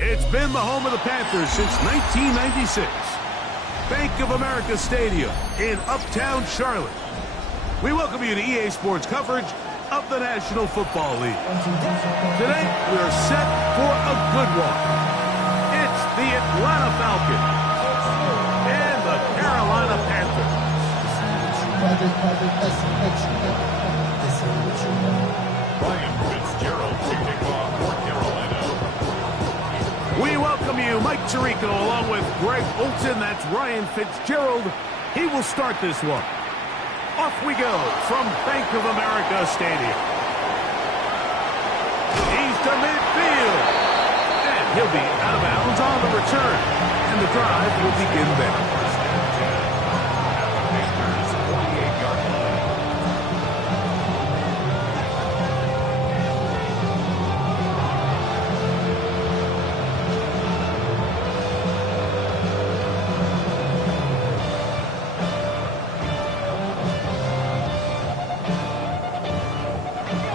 It's been the home of the Panthers since 1996. Bank of America Stadium in Uptown Charlotte. We welcome you to EA Sports coverage of the National Football League. Today, we are set for a good one. It's the Atlanta Falcons and the Carolina Panthers. Ryan Fitzgerald to kick off for Carolina. We welcome you, Mike Tirico, along with Greg Olson. That's Ryan Fitzgerald. He will start this one. Off we go from Bank of America Stadium. He's to midfield. And he'll be out of bounds on the return. And the drive will begin there.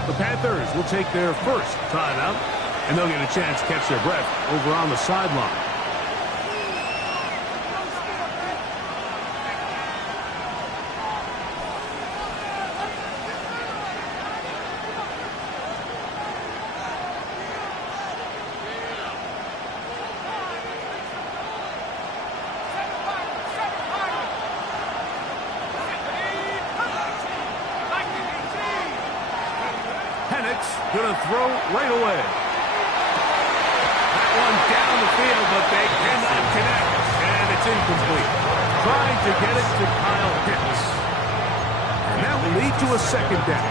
The Panthers will take their first timeout, and they'll get a chance to catch their breath over on the sideline. Going to throw right away. That one down the field, but they cannot connect, and it's incomplete. Trying to get it to Kyle Pitts. And that will lead to a second down.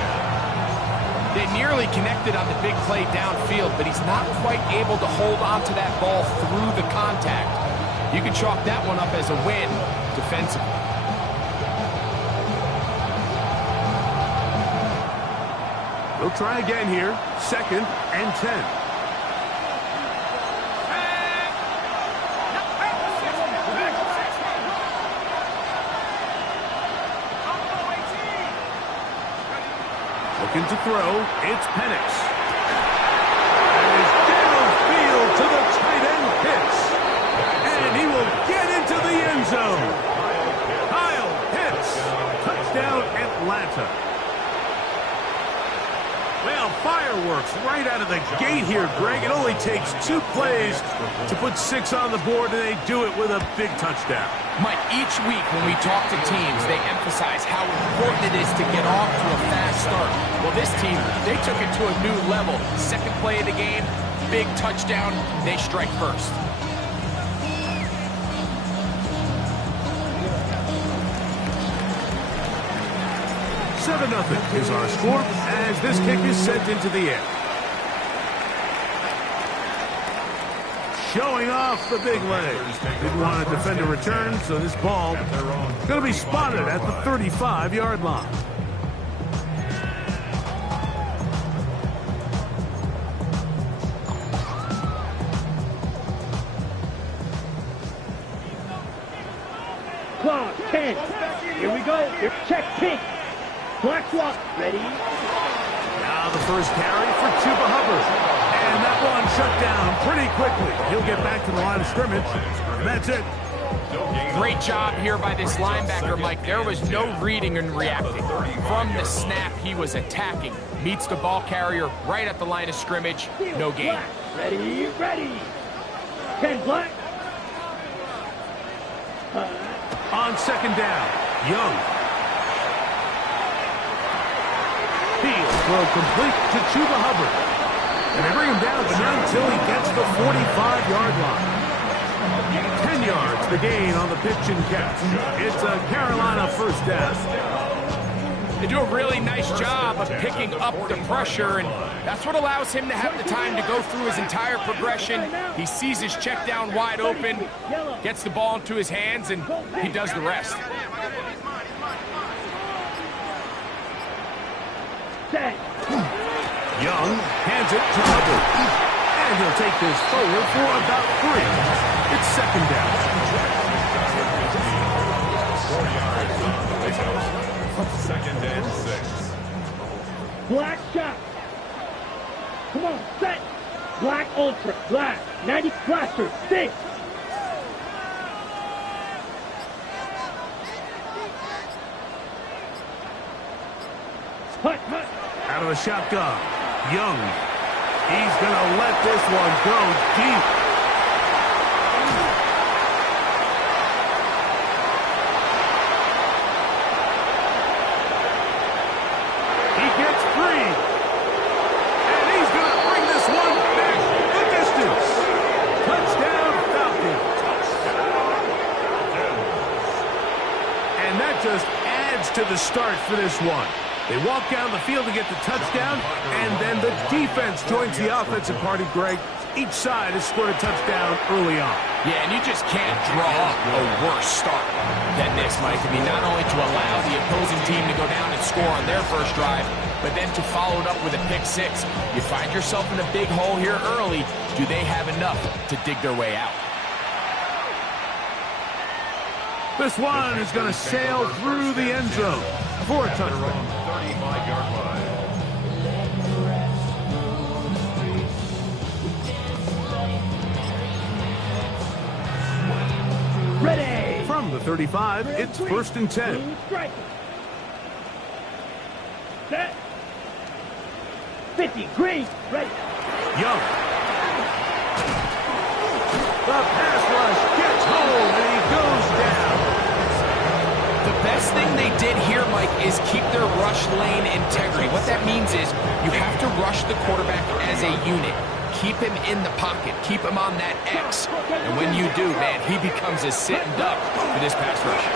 They nearly connected on the big play downfield, but he's not quite able to hold on to that ball through the contact. You can chalk that one up as a win defensively. They'll try again here. 2nd and 10. Looking to throw. It's Penix. And he's downfield to the tight end Pitts. And he will get into the end zone. Kyle Pitts. Touchdown Atlanta. Well, fireworks right out of the gate here, Greg. It only takes 2 plays to put 6 on the board, and they do it with a big touchdown. Mike, each week when we talk to teams, they emphasize how important it is to get off to a fast start. Well, this team, they took it to a new level. 2nd play of the game, big touchdown, they strike first. Seven 0 is our score as this kick is sent into the air. Showing off the big leg. Didn't want to defend a return, so this ball going to be spotted at the 35-yard line. Clock, 10. Here we go. Check pink. Black swap. Ready? Now the first carry for Chuba Hubbard. And that one shut down pretty quickly. He'll get back to the line of scrimmage. And that's it. Great job here by this linebacker, Mike. There was no reading and reacting. From the snap, he was attacking. Meets the ball carrier right at the line of scrimmage. No gain. Ready, ready. 10 black. On 2nd down, Young. Field throw complete to Chuba Hubbard. And they bring him down, but not until he gets the 45-yard line. 10 yards the gain on the pitch and catch. It's a Carolina first down. They do a really nice job of picking up the pressure, and that's what allows him to have the time to go through his entire progression. He sees his check down wide open, gets the ball into his hands, and he does the rest. Young hands it to Hubbard. And he'll take this forward for about 3. It's second down. 4 yards on the pickup. Second and 6. Black shot. Come on, set. Black ultra. Black. 90 blaster. 6. Hut, hut. Out of the shotgun. Young. He's going to let this one go deep. He gets free. And he's going to bring this one back the distance. Touchdown, Falcons. And that just adds to the start for this one. They walk down the field to get the touchdown, and then the defense joins the offensive party, Greg. Each side has scored a touchdown early on. Yeah, and you just can't draw up a worse start than this, Mike. I mean, not only to allow the opposing team to go down and score on their first drive, but then to follow it up with a pick 6. You find yourself in a big hole here early. Do they have enough to dig their way out? This one is going to sail through the end zone for a touchdown. 35-yard line. Ready. From the 35, it's 1st and 10. Set. 50. Green. Ready. Young. The pass rush gets home, and he goes down. The best thing they did here, Mike, is keep their rush lane integrity. What that means is you have to rush the quarterback as a unit. Keep him in the pocket. Keep him on that X. And when you do, man, he becomes a sitting duck for this pass rush.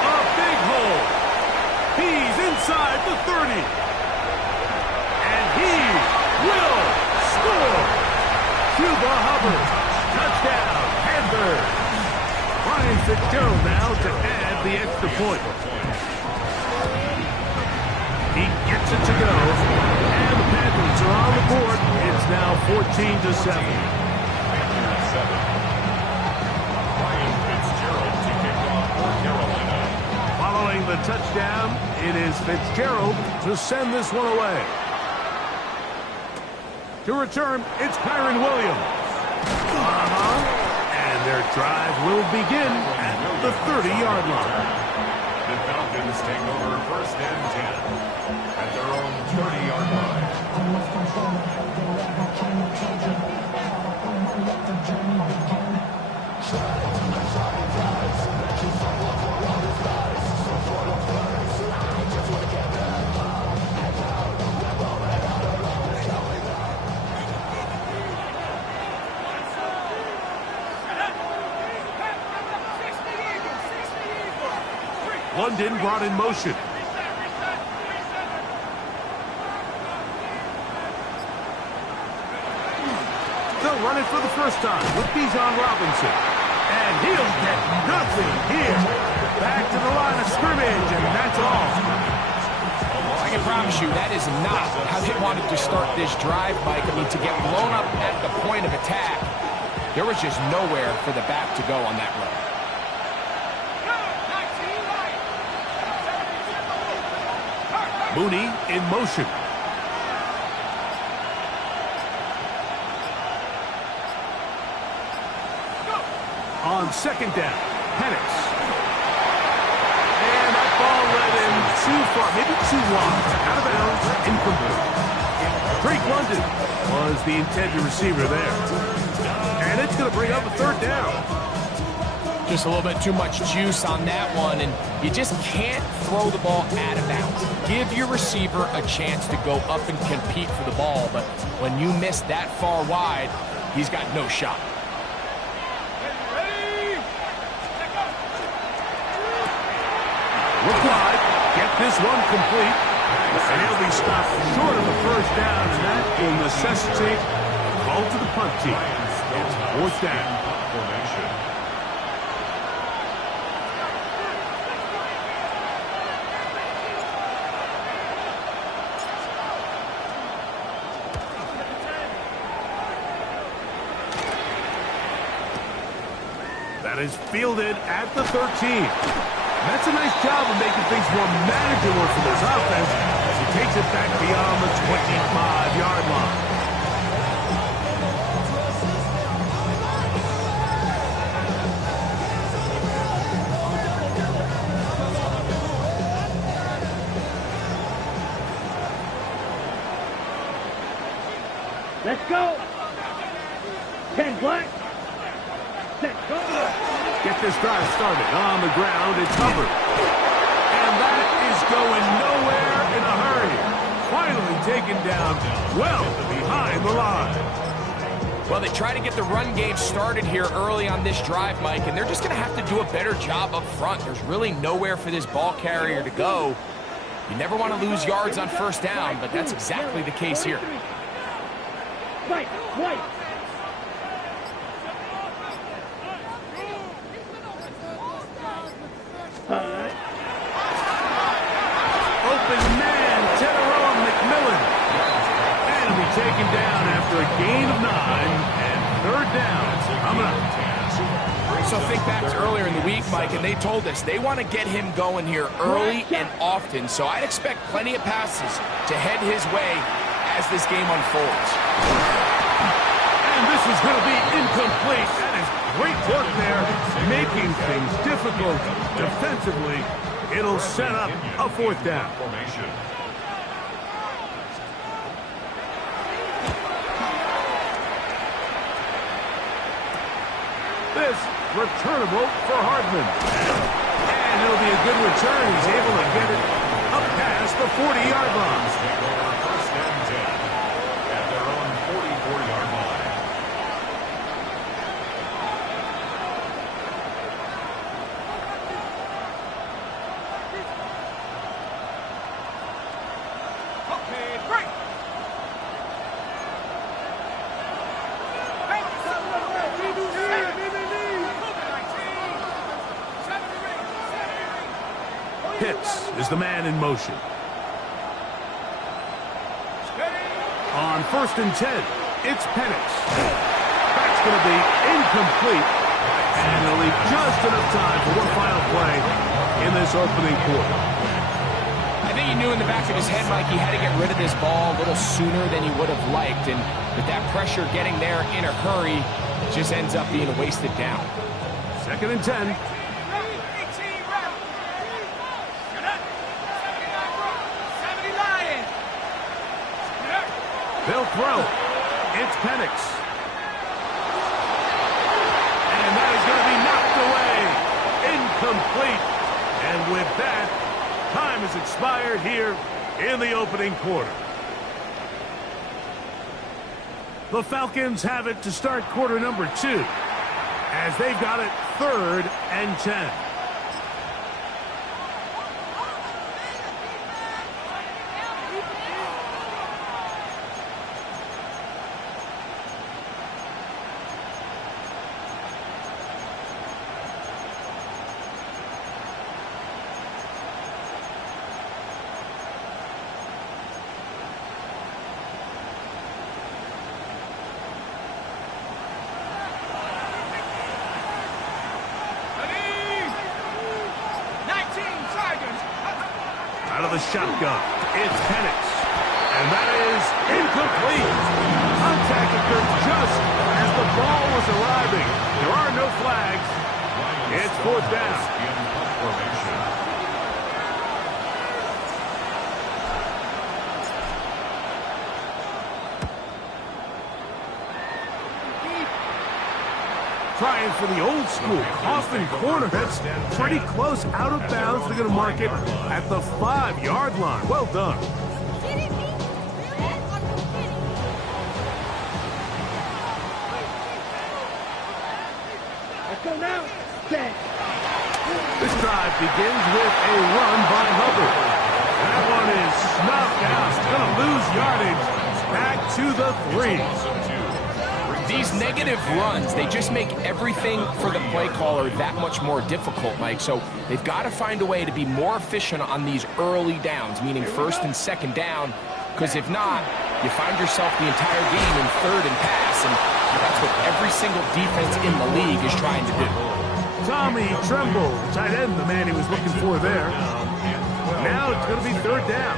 A big hole. He's inside the 30. And he will score. Cuba Hubbard. Touchdown, Panthers. Ryan Fitzgerald now to add the extra point. He gets it to go. And the Panthers are on the board. It's now 14-7. Ryan Fitzgerald to kick off for Carolina. Following the touchdown, it is Fitzgerald to send this one away. To return, it's Kyron Williams. And their drive will begin at the 30-yard line. The Falcons take over 1st and 10 at their own 30-yard line. London brought in motion. They'll run it for the first time with Bijan Robinson. And he'll get nothing here. Back to the line of scrimmage, and that's all. I can promise you that is not how they wanted to start this drive, Mike. I mean, to get blown up at the point of attack, there was just nowhere for the back to go on that run. Mooney in motion. On second down, Penix. And that ball led him too far, maybe too long. Out of bounds, incomplete. Drake London was the intended receiver there. And it's going to bring up a 3rd down. Just a little bit too much juice on that one, and you just can't throw the ball out of bounds. Give your receiver a chance to go up and compete for the ball, but when you miss that far wide, he's got no shot. Look wide. Get this one complete. And he'll be stopped short of the first down, and that will necessitate a call to the punt team. It's fourth down. Formation. That is fielded at the 13. That's a nice job of making things more manageable for this offense as he takes it back beyond the 25-yard line. Let's go. 10 black. Set, go. Get this drive started on the ground. It's Hubbard. And that is going nowhere in a hurry. Finally taken down well behind the line. Well, they try to get the run game started here early on this drive, Mike, and they're just going to have to do a better job up front. There's really nowhere for this ball carrier to go. You never want to lose yards on first down, but that's exactly the case here. Right, right. Open man, Teteroa McMillan. And he'll be taken down after a gain of 9 and third down. Coming up. So think back to earlier in the week, Mike, and they told us they want to get him going here early and often. So I'd expect plenty of passes to head his way as this game unfolds. And this is going to be incomplete. That is great work there, making things difficult defensively. It'll set up a fourth down. Formation. This returnable for Hardman. And it'll be a good return. He's able to get it up past the 40-yard line. Take over first and 10 at their own 44-yard line. Pitts is the man in motion. On first and 10, it's Penix. That's going to be incomplete. And he'll leave just enough time for one final play in this opening quarter. I think he knew in the back of his head, Mike, he had to get rid of this ball a little sooner than he would have liked. And with that pressure getting there in a hurry, it just ends up being a wasted down. Second and 10. They'll throw. It's Penix. And that is going to be knocked away. Incomplete. And with that, time has expired here in the opening quarter. The Falcons have it to start quarter number 2 as they've got it 3rd and 10. Out of the shotgun, it's Penix. And that is incomplete. Contact occurred just as the ball was arriving. There are no flags. It's fourth down. In punt formation. Trying for the old school Coffin corner. That's pretty close out of bounds. They're going to mark it at the 5-yard line. Well done. Let's go now. Set. This drive begins with a run by Hubbard. That one is snuffed out. It's going to lose yardage. Back to the 3. These negative runs, they just make everything for the play caller that much more difficult, Mike. So they've got to find a way to be more efficient on these early downs, meaning first and second down, because if not, you find yourself the entire game in third and pass, and that's what every single defense in the league is trying to do. Tommy Tremble, tight end, the man he was looking for there. Now it's going to be third down.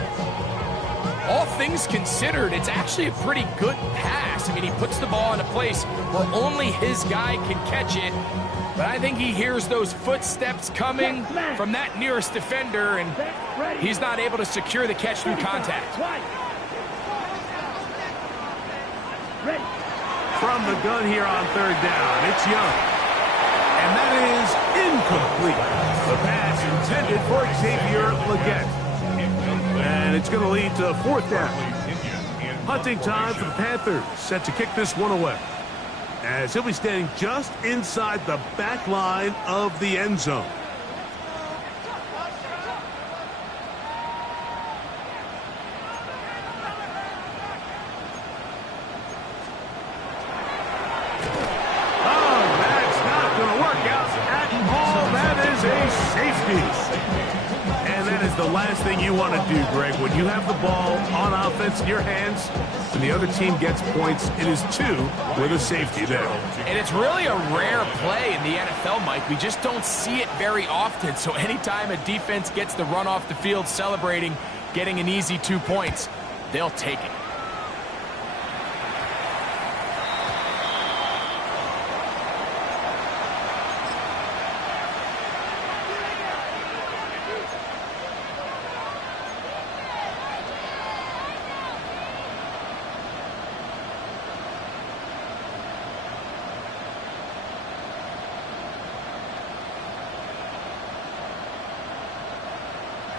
All things considered, it's actually a pretty good pass. I mean, he puts the ball in a place where only his guy can catch it. But I think he hears those footsteps coming from that nearest defender, and he's not able to secure the catch through contact. From the gun here on third down, it's Young. And that is incomplete. The pass intended for Xavier Legette. And it's going to lead to fourth down. Hunting time for the Panthers, set to kick this one away, as he'll be standing just inside the back line of the end zone. Oh, that's not going to work out at all. That is a safety. And that is the last thing you want to do, Greg. When you have the ball on offense in your hands and the other team gets points, it is 2 with a safety there. And it's really a rare play in the NFL, Mike. We just don't see it very often. So anytime a defense gets the run off the field celebrating, getting an easy 2 points, they'll take it.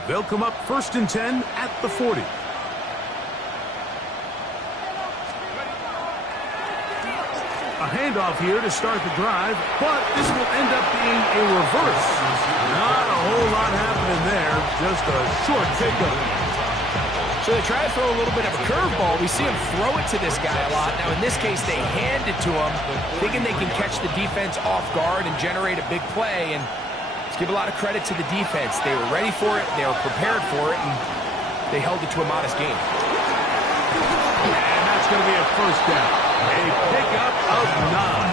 They'll come up first and 10 at the 40. A handoff here to start the drive, but this will end up being a reverse. Not a whole lot happening there, just a short pickup. So they try to throw a little bit of a curveball. We see him throw it to this guy a lot. Now, in this case, they hand it to him, thinking they can catch the defense off guard and generate a big play. And let's give a lot of credit to the defense. They were ready for it, they were prepared for it, and they held it to a modest game. And that's going to be a first down. A pickup of 9.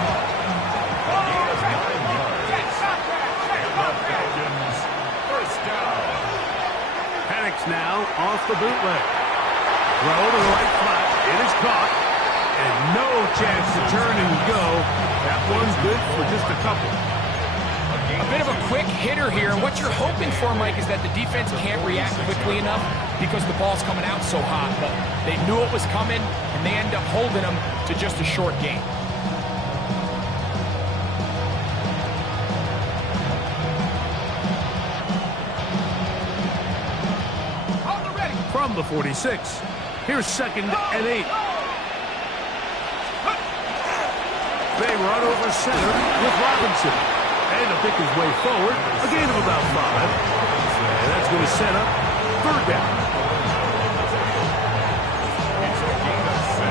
Penix now off the bootleg. Throw to the right flat. It is caught. And no chance to turn and go. That one's good for just a couple. A bit of a quick hitter here, and what you're hoping for, Mike, is that the defense can't react quickly enough because the ball's coming out so hot. But they knew it was coming, and they end up holding them to just a short game. From the 46, here's second and 8. They run over center with Robinson. And to pick his way forward, a gain of about 5. And that's going to set up third down. It's a gain of 6.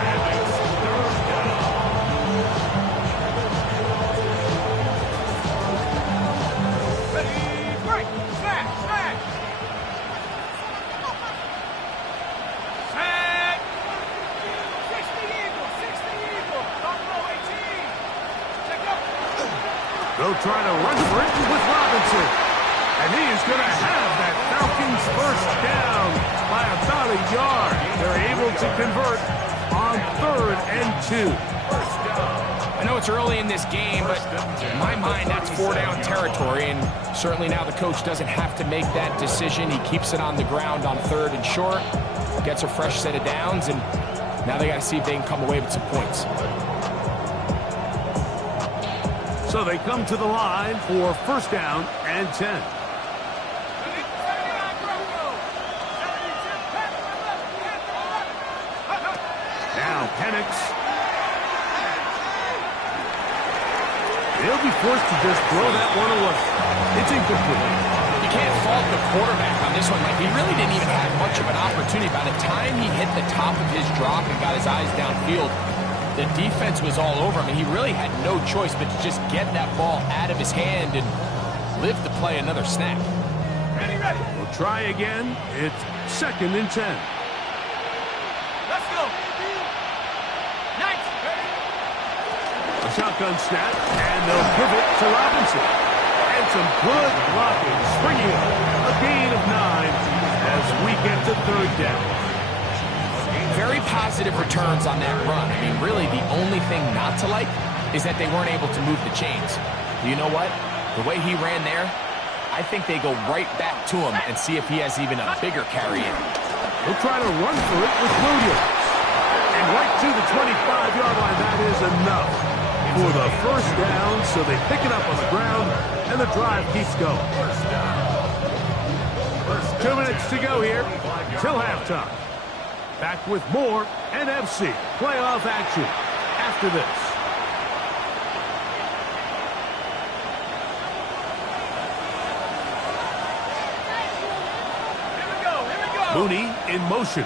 And it's third down. Ready, break, snap, snap. Snap. 60 Eagle, don't go 18. Check up. They'll try to run for it with Robinson. And he is going to have that Falcons first down by about a yard. They're able to convert on 3rd and 2. I know it's early in this game, but in my mind, that's 4-down territory. And certainly now the coach doesn't have to make that decision. He keeps it on the ground on 3rd and short, gets a fresh set of downs, and now they got to see if they can come away with some points. So they come to the line for first down and 10. Now Penix. He'll He'll be forced to just throw that one away. It's incomplete. You can't fault the quarterback on this one. Like, he really didn't even have much of an opportunity. By the time he hit the top of his drop and got his eyes downfield, the defense was all over him, and he really had no choice but to just get that ball out of his hand and live to play another snap. Ready. We'll try again. It's 2nd and 10. Let's go. Nice. A shotgun snap, and they'll pivot to Robinson. And some good blocking, springing up. A gain of 9 as we get to 3rd down. Very positive returns on that run. I mean, really, the only thing not to like is that they weren't able to move the chains. You know what? The way he ran there, I think they go right back to him and see if he has even a bigger carry in. He'll try to run for it with Williams. And right to the 25-yard line, that is enough for the 1st down, so they pick it up on the ground, and the drive keeps going. 2 minutes to go here till halftime. Back with more NFC playoff action after this. Mooney in motion.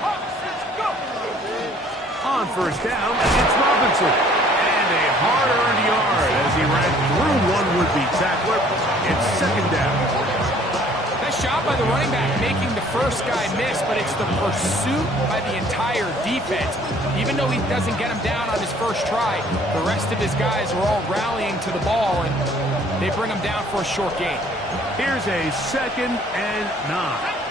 On 1st down, it's Robinson. And a hard-earned yard as he ran through one would-be tackler. It's 2nd down. Nice job by the running back making the first guy miss, but it's the pursuit by the entire defense. Even though he doesn't get him down on his first try, the rest of his guys are all rallying to the ball, and they bring him down for a short gain. Here's a 2nd and 9.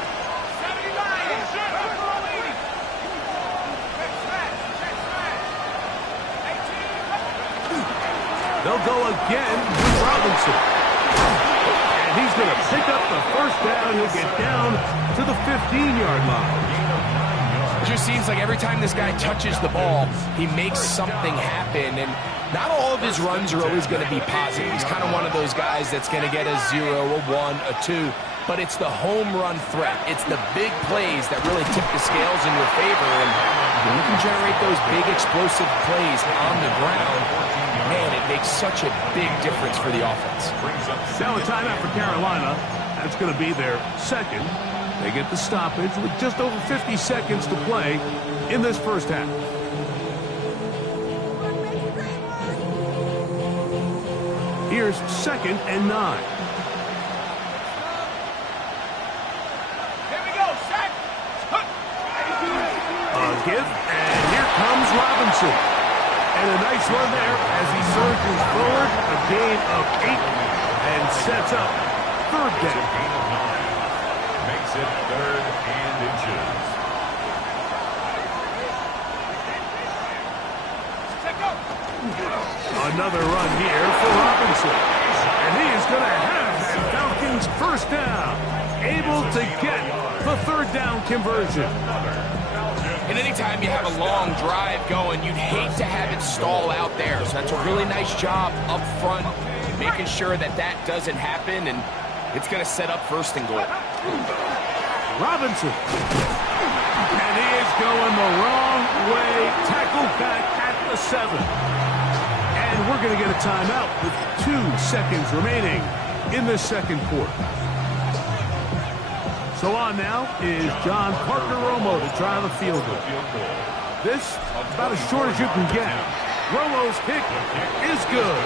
They'll go again with Robinson. And he's going to pick up the 1st down. He'll get down to the 15-yard line. It just seems like every time this guy touches the ball, he makes something happen. And not all of his runs are always going to be positive. He's kind of one of those guys that's going to get a 0, a 1, a 2. But it's the home run threat. It's the big plays that really tip the scales in your favor. And when you can generate those big explosive plays on the ground, man, it makes such a big difference for the offense. Now a timeout for Carolina. That's going to be their 2nd. They get the stoppage with just over 50 seconds to play in this 1st half. Here's 2nd and 9. Here we go, set. A give, and here comes Robinson. And a nice run there as he surges forward, a gain of 8, and sets up 3rd down. Makes it 3rd and inches. Another run here for Robinson. And he is going to have that Falcons 1st down. Able to get the 3rd down conversion. And anytime you have a long drive going, you'd hate to have it stall out there. So that's a really nice job up front, making sure that that doesn't happen, and it's going to set up 1st and goal. Robinson. And he is going the wrong way. Tackled back at the 7. And we're going to get a timeout with 2 seconds remaining in the 2nd quarter. So on now is John Parker-Romo to try the field goal. This, about as short as you can get. Romo's kick is good.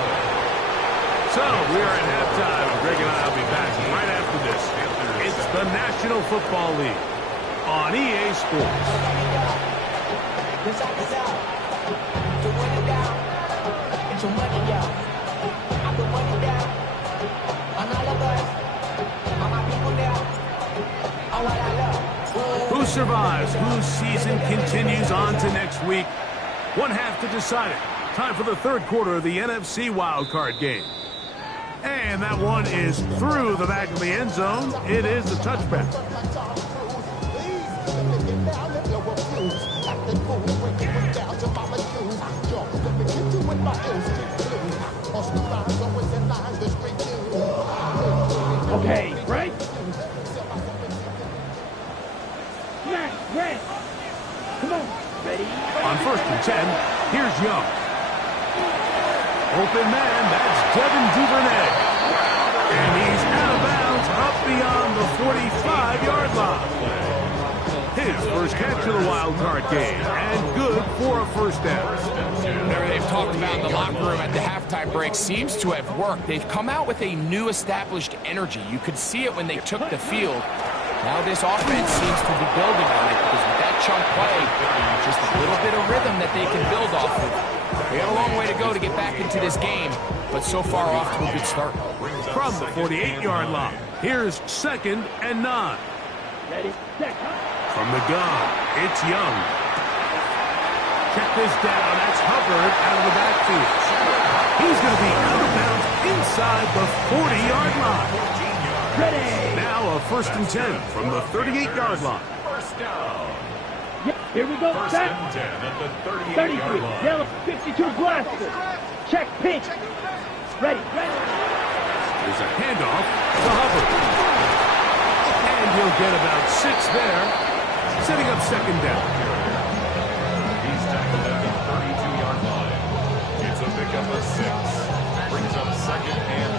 So we are at halftime. Greg and I will be back right after this. It's the National Football League on EA Sports. Who survives? Whose season continues on to next week? One half to decide it. Time for the 3rd quarter of the NFC Wildcard game. And that one is through the back of the end zone. It is a touchback. Okay, right? Red. Come on. Ready? On 1st and 10, here's Young. Open man, that's Devin Duvernay. And he's out of bounds up beyond the 45-yard line. His first catch of the wild card game, and good for a first down. Whatever they've talked about in the locker room at the halftime break seems to have worked. They've come out with a new established energy. You could see it when they took the field. Now this offense seems to be building on it because with that chunk play, just a little bit of rhythm that they can build off of. They got a long way to go to get back into this game, but so far off to a good start. From the 48-yard line, here's 2nd and 9. Ready, set. From the gun, it's Young. Check this down. That's Hubbard out of the backfield. He's going to be out of bounds inside the 40-yard line. Ready. Now a 1st and 10 from the 38-yard line. First down. Yeah, here we go. First Set. and 10 at the 33. 38-yard line. Yellow 52 blaster. Check pink. Ready. There's a handoff to Hubbard. And he'll get about 6 there, setting up 2nd down. He's tackled at the 32-yard line. It's a pickup of 6. Brings up 2nd and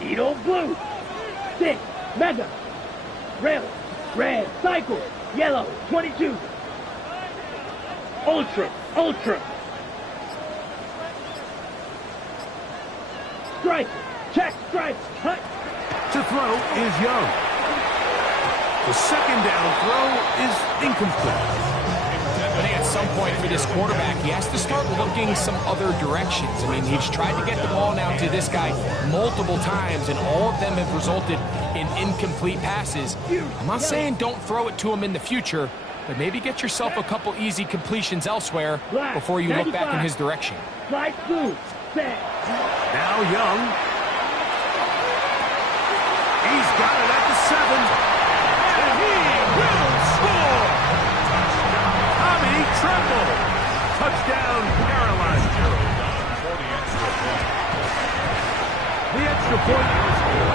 4. Edo blue. 6. Mega. Red. Cycle. Yellow. 22. Ultra. Strike. Check. Strike. Hut. To throw is Young. The 2nd down throw is incomplete. I think at some point for this quarterback, he has to start looking some other directions. I mean, he's tried to get the ball now to this guy multiple times, and all of them have resulted in incomplete passes. I'm not saying don't throw it to him in the future, but maybe get yourself a couple easy completions elsewhere before you look back in his direction. Slide blue. Set. Now Young. He's got it at the 7. And he will score! Tommy Tremble. Touchdown, Carolina. The extra point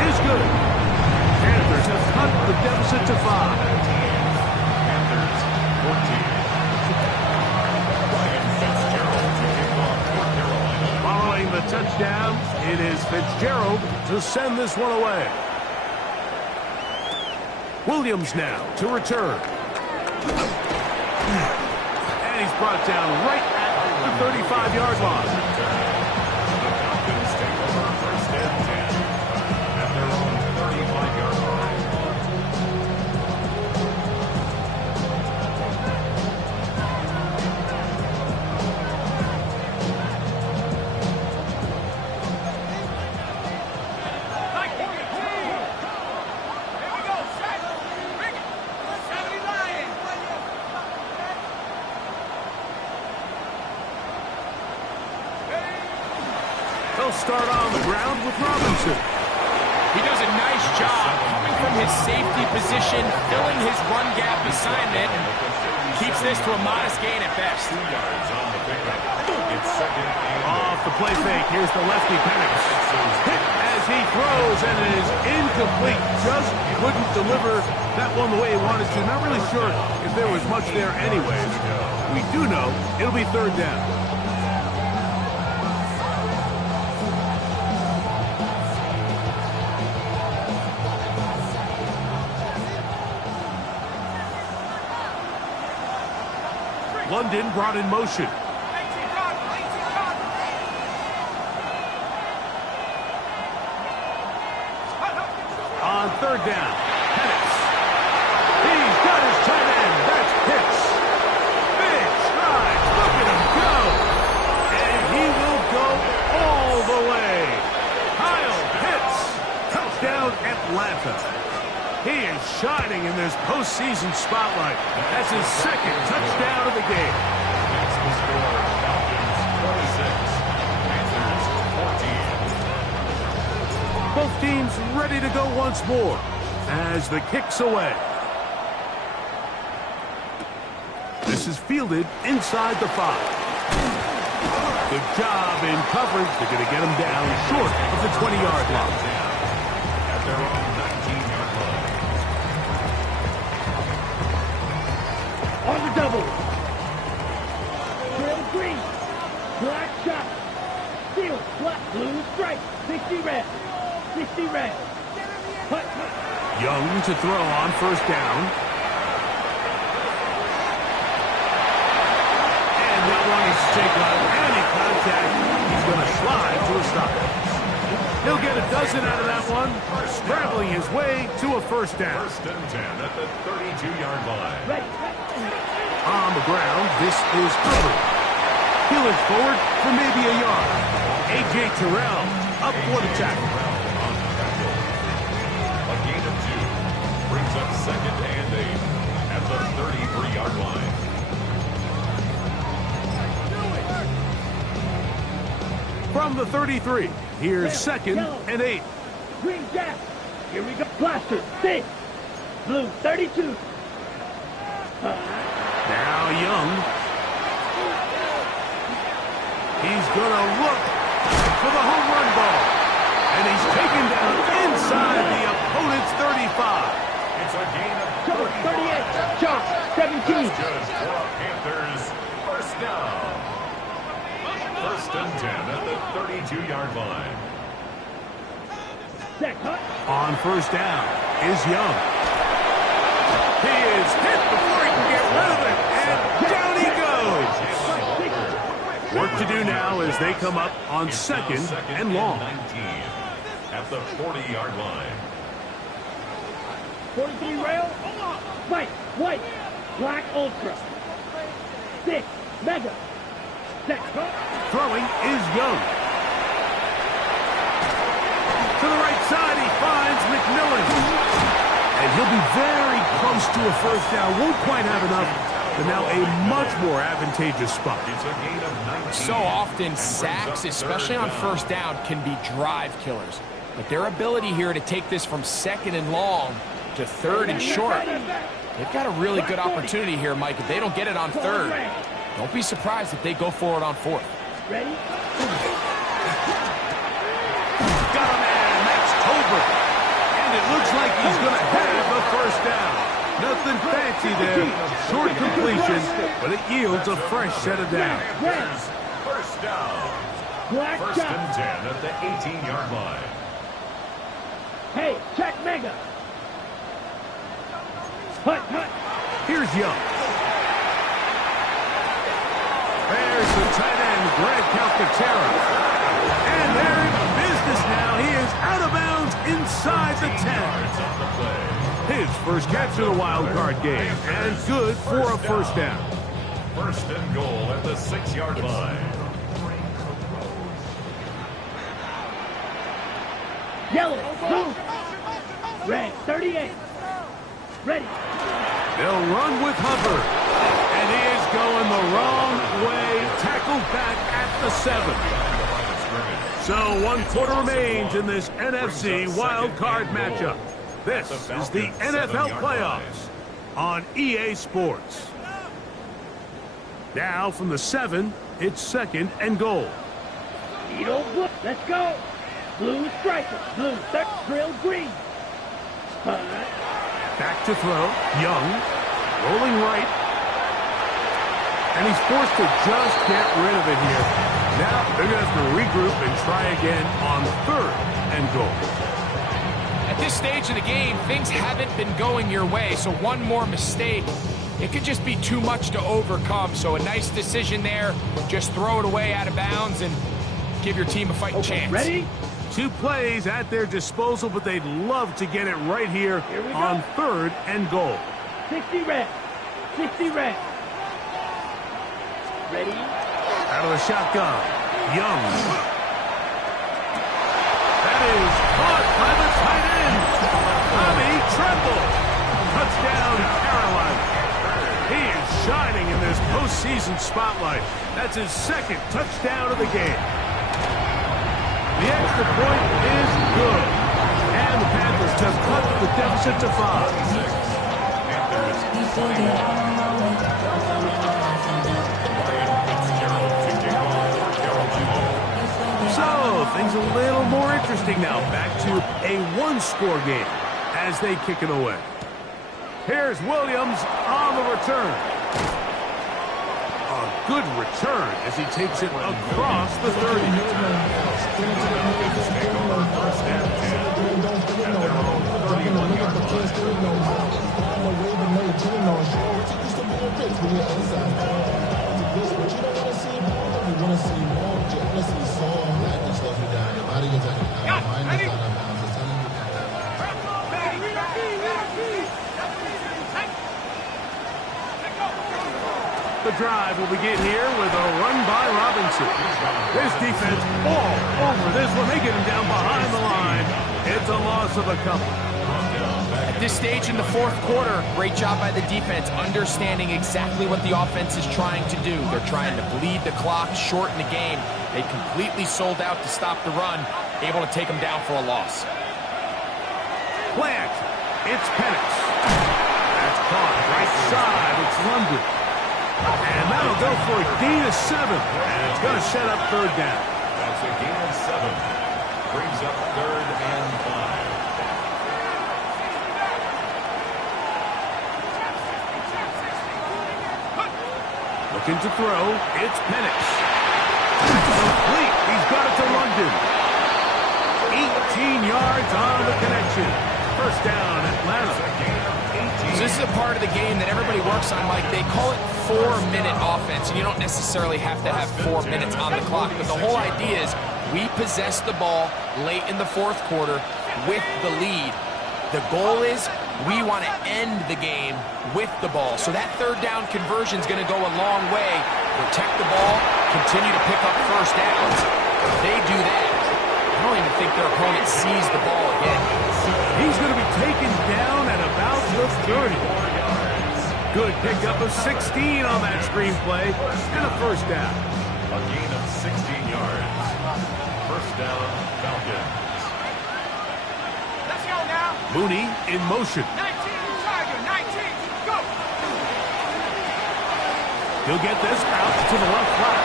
is good. Panthers have cut the deficit to 5. Panthers 14. Ryan Fitzgerald to kick off for Carolina. Following the touchdown, it is Fitzgerald to send this one away. Williams now to return. And he's brought down right at the 35-yard line. The Falcons take over 1st and 10 at their own 35-yard line. They'll start on the ground with Robinson. He does a nice job coming from his safety position, filling his run gap assignment, and keeps this to a modest gain at best. 2 yards on the pickup. It's 2nd and Off the play fake, here's the lefty Penix. Hit as he throws, and it is incomplete. Just couldn't deliver that one the way he wanted to. Not really sure if there was much there anyways. We do know it'll be 3rd down. London brought in motion. On 3rd down, Penix. He's got his tight end. That's Pitts. Big stride. Look at him go. And he will go all the way. Kyle Pitts. Touchdown, Atlanta. He is shining in this postseason spotlight. That's his 2nd touchdown of the game. That's the score. Falcons 26. Panthers 14. Both teams ready to go once more as the kick's away. This is fielded inside the 5. Good job in coverage. They're going to get him down short of the 20-yard line. At their own 19-yard line. On the double. Trail green. Black shot. Steal. Black. Blue strike. 60 red. 60 red. Hut. Young to throw on first down. And that one is taken on any contact. He's going to slide to a stop. He'll get a dozen out of that one, scrambling his way to a first down. First and 10 at the 32-yard line. Ready. On the ground, this is covered. Peeling forward for maybe a yard. A.J. Terrell up for the tackle. A gain of 2 brings up second and 8 at the 33-yard line. From the 33, here's second and 8. Green jack. Here we go. Blaster. 6. Blue 32. Now Young. He's going to look for the home run ball. And he's taken down inside the opponent's 35. It's a gain of 38. Chop. 17. Good for the Panthers. First down. First and 10 at the 32-yard line. Set cut. On first down is Young. He is hit before he can get rid of it. And down he goes. Work to do now as they come up on second and long. 19 at the 40-yard line. 43 rail. White. Black ultra. 6. Mega. Set cut. Throwing is Young. To the right side, he finds McMillan. And he'll be very close to a first down. Won't quite have enough, but now a much more advantageous spot. It's a gain of 19. So often, sacks, especially on first down, can be drive killers. But their ability here to take this from second and long to third and short, they've got a really good opportunity here, Mike. If they don't get it on third, don't be surprised if they go for it on fourth. Ready? Got a man, that's Tolbert. And it looks like he's going to have the first down. Nothing fancy there. Short completion, but it yields a fresh set of downs. First down. Black First shot. and 10 at the 18-yard line. Hey, check Mega. Hut. Here's Young. There's the tight end, Greg Calcaterra. And they're in business now. He is out of bounds inside the 10. Yards on the play. His first catch of the wild card game. And good for a first down. First and goal at the 6-yard line. Yellow. Blue. Red. 38. Ready. They'll run with Hubbard. And he is going the wrong way. Tackled back at the 7. So 1 quarter remains in this NFC wild card matchup. This is the NFL playoffs on EA Sports. Now from the 7, it's second and goal. Needle blue. Let's go. Blue striker. Blue. Trail green. Back to throw. Young. Rolling right. And he's forced to just get rid of it here. Now they're going to have to regroup and try again on third and goal. At this stage of the game, things haven't been going your way, so one more mistake, it could just be too much to overcome. So a nice decision there. Just throw it away out of bounds and give your team a fighting chance. Ready? 2 plays at their disposal, but they'd love to get it right here we go. on third and goal. 60 red. 60 red. Ready? Out of the shotgun, Young. That is caught by the tight end, Tommy Tremble. Touchdown, Carolina. He is shining in this postseason spotlight. That's his second touchdown of the game. The extra point is good. And the Panthers just cut the deficit to 5. So, things a little more interesting now. Back to a 1-score game as they kick it away. Here's Williams on the return. A good return as he takes it across the 30. Take over first and 10 at their own 31-yard The drive will begin here with a run by Robinson. This defense all over this one. They get him down behind the line. It's a loss of a couple. At this stage in the fourth quarter, great job by the defense, understanding exactly what the offense is trying to do. They're trying to bleed the clock, shorten the game. They completely sold out to stop the run, able to take them down for a loss. Play action. It's Penix. That's caught right side. It's London. And that'll go for a gain of 7. And it's going to set up third down. That's a gain of 7. Brings up 3rd and 5. Looking to throw. It's Penix. That's complete. He's got it to London. 18 yards on the connection. First down, Atlanta. So this is a part of the game that everybody works on, Mike. They call it 4-minute offense, and you don't necessarily have to have 4 minutes on the clock, but the whole idea is we possess the ball late in the fourth quarter with the lead. The goal is we want to end the game with the ball. So that third down conversion is going to go a long way. Protect the ball, continue to pick up first downs. If they do that, I don't even think their opponent sees the ball again. He's going to be taken down at about the 30. Good pickup of 16 on that screenplay and a first down. A gain of 16 yards. First down, Falcons. Let's go now. Mooney in motion. 19, Tiger, 19, go. He'll get this out to the left flat.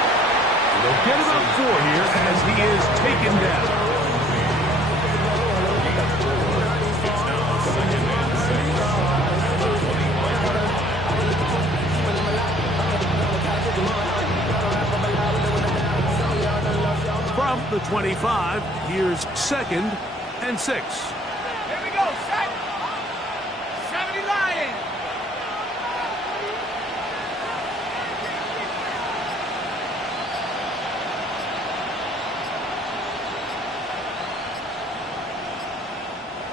They'll get about 4 here as he is taken down. From the 25, here's 2nd and 6. Here we go, set. 70 Lions.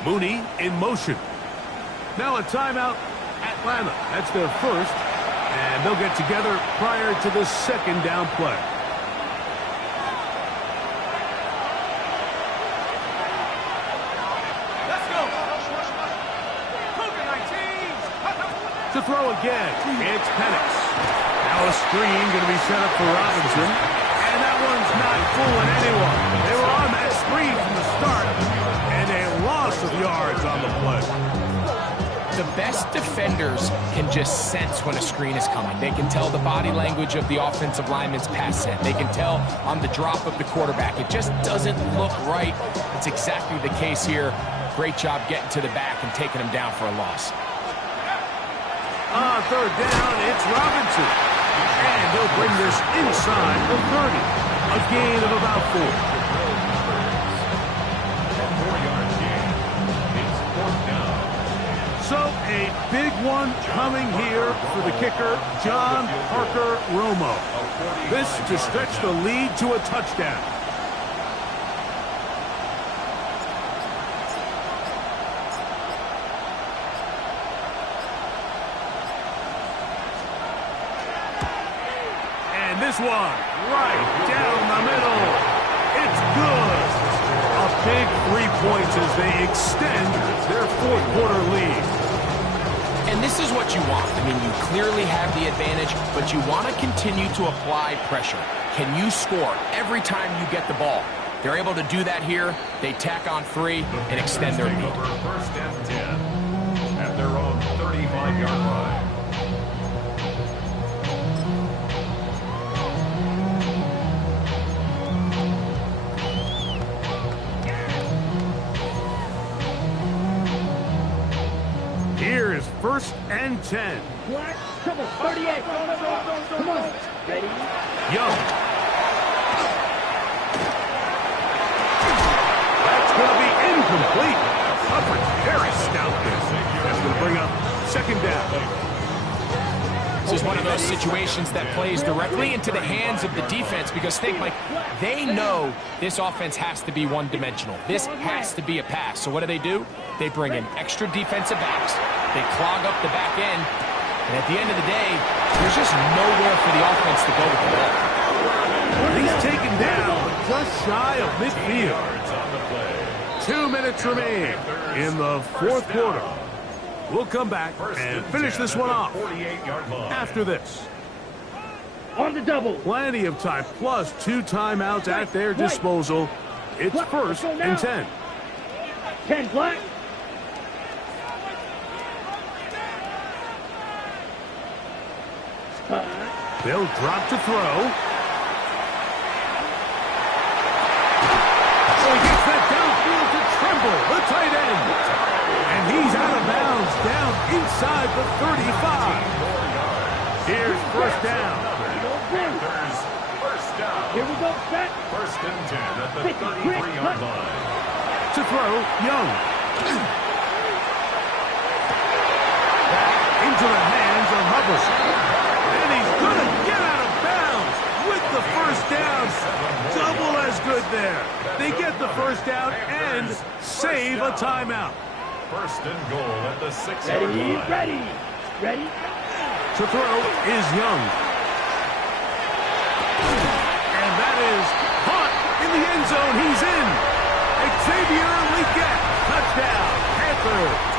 Mooney in motion. Now a timeout, Atlanta. That's their first, and they'll get together prior to the second down play. Let's go. To throw again, it's Penix. Now a screen going to be set up for Robinson, and that one's not fooling anyone. They were on that screen from the start, and a loss of yards on the play. The best defenders can just sense when a screen is coming. They can tell the body language of the offensive lineman's pass set. They can tell on the drop of the quarterback. It just doesn't look right. It's exactly the case here. Great job getting to the back and taking him down for a loss. On third down, it's Robinson. And they'll bring this inside the 30. A gain of about 4. A 4-yard gain. It's 4th down. So a big one coming here for the kicker, John Parker Romo. This to stretch the lead to a touchdown. And this one right down the middle. It's good. A big 3 points as they extend their fourth quarter lead. And this is what you want. I mean, you clearly have the advantage, but you want to continue to apply pressure. Can you score every time you get the ball? They're able to do that here. They tack on 3 and extend their lead. Over first and 10 at their own 35-yard line. Here is 1st and 10. Black Come on, 38. Come on. Ready? Young. That's going to be incomplete. Coverage very stout there. That's going to bring up second down. This is one of those situations that plays directly into the hands of the defense because think, Mike, they know this offense has to be one-dimensional. This has to be a pass. So what do? They bring in extra defensive backs. They clog up the back end. And at the end of the day, there's just nowhere for the offense to go with the ball. He's taken down just shy of midfield. 2 minutes remain in the fourth quarter. We'll come back and finish this one off after this. On the double. Plenty of time, plus 2 timeouts at their disposal. It's first and 10. 10 black. They'll drop to throw. So he gets that downfield to Trimble, the tight end. And he's out of bounds, down inside the 35. Here's first down. First down. Here we go, set. First and 10 at the 33-yard line. To throw, Young. Back into the hands of Hubbard. And he's going to get out of bounds with the first down. Double as good there. They get the first down and save a timeout. First and goal at the 6-yard line. Ready. To throw is Young. And that is caught in the end zone. He's in. Xavier Leggett. Touchdown. Panthers.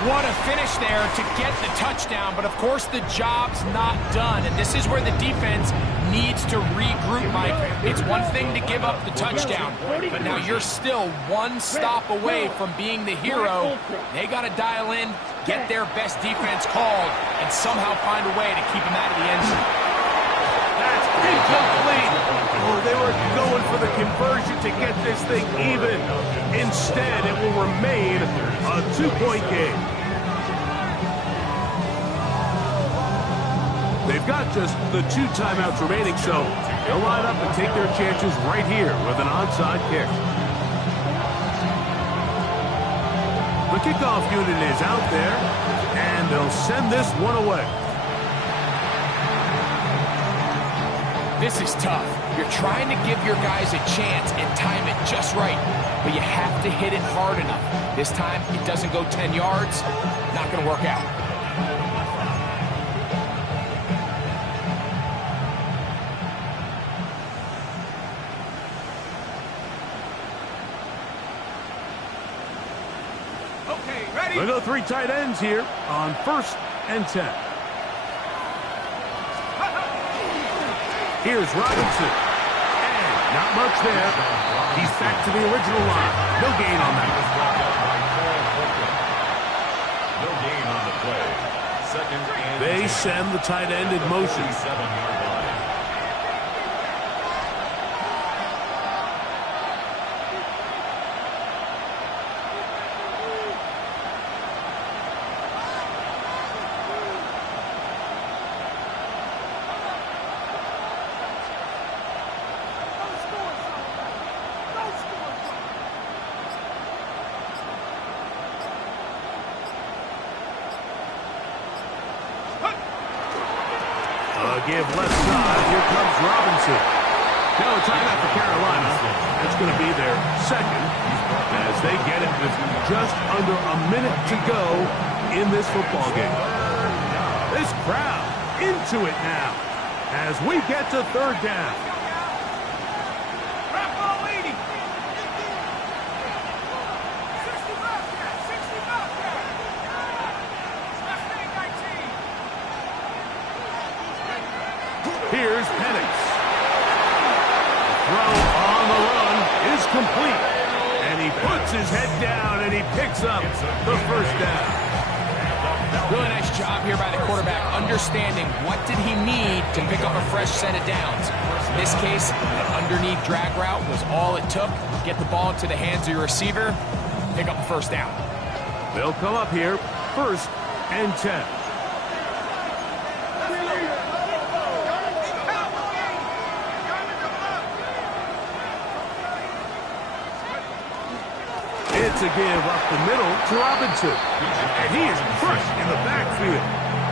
What a finish there to get the touchdown, but of course the job's not done, and this is where the defense needs to regroup, Mike. It's one thing to give up the touchdown, but now you're still one stop away from being the hero. They got to dial in, get their best defense called, and somehow find a way to keep them out of the end zone. That's incomplete. Oh, they were going for the conversion to get this thing even. Instead, it will remain a 2-point game. They've got just the 2 timeouts remaining, so they'll line up and take their chances right here with an onside kick. The kickoff unit is out there, and they'll send this one away. This is tough. You're trying to give your guys a chance and time it just right, but you have to hit it hard enough. This time, it doesn't go 10 yards. Not going to work out. Okay, ready? We'll go 3 tight ends here on first and 10. Here's Robinson. And not much there. He's back to the original line. No gain on that. No gain on the play. Second and They 10. send the tight end in motion. 7-yard line. Give left side. Here comes Robinson. Now a timeout for Carolina. It's going to be their second as they get it with just under a minute to go in this football game. This crowd into it now as we get to third down. Here's Penix. Throw on the run is complete. And he puts his head down and he picks up the first down. Really nice job here by the quarterback, understanding what did he need to pick up a fresh set of downs. In this case, that underneath drag route was all it took. Get the ball into the hands of your receiver, pick up a first down. They'll come up here first and 10. It's a give up the middle to Robinson. And he is crushed in the backfield.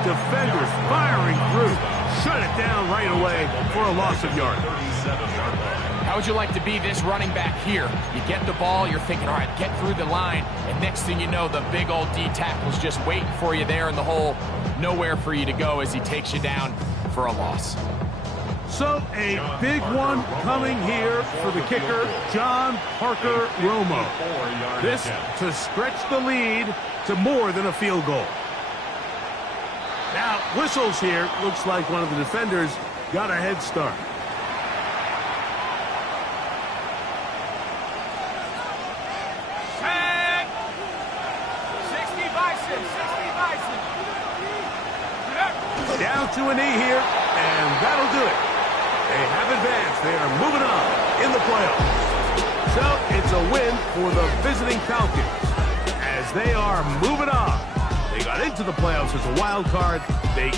Defenders firing through. Shut it down right away for a loss of yardage. How would you like to be this running back here? You get the ball, you're thinking, all right, get through the line, and next thing you know, the big old D tackle's just waiting for you there in the hole. Nowhere for you to go as he takes you down for a loss. So a big one coming here for the kicker, John Parker Romo. This to stretch the lead to more than a field goal. Now, whistles here. Looks like one of the defenders got a head start. Down to a knee here, and that'll do it. They have advanced. They are moving on in the playoffs. So it's a win for the visiting Falcons as they are moving on. They got into the playoffs as a wild card. They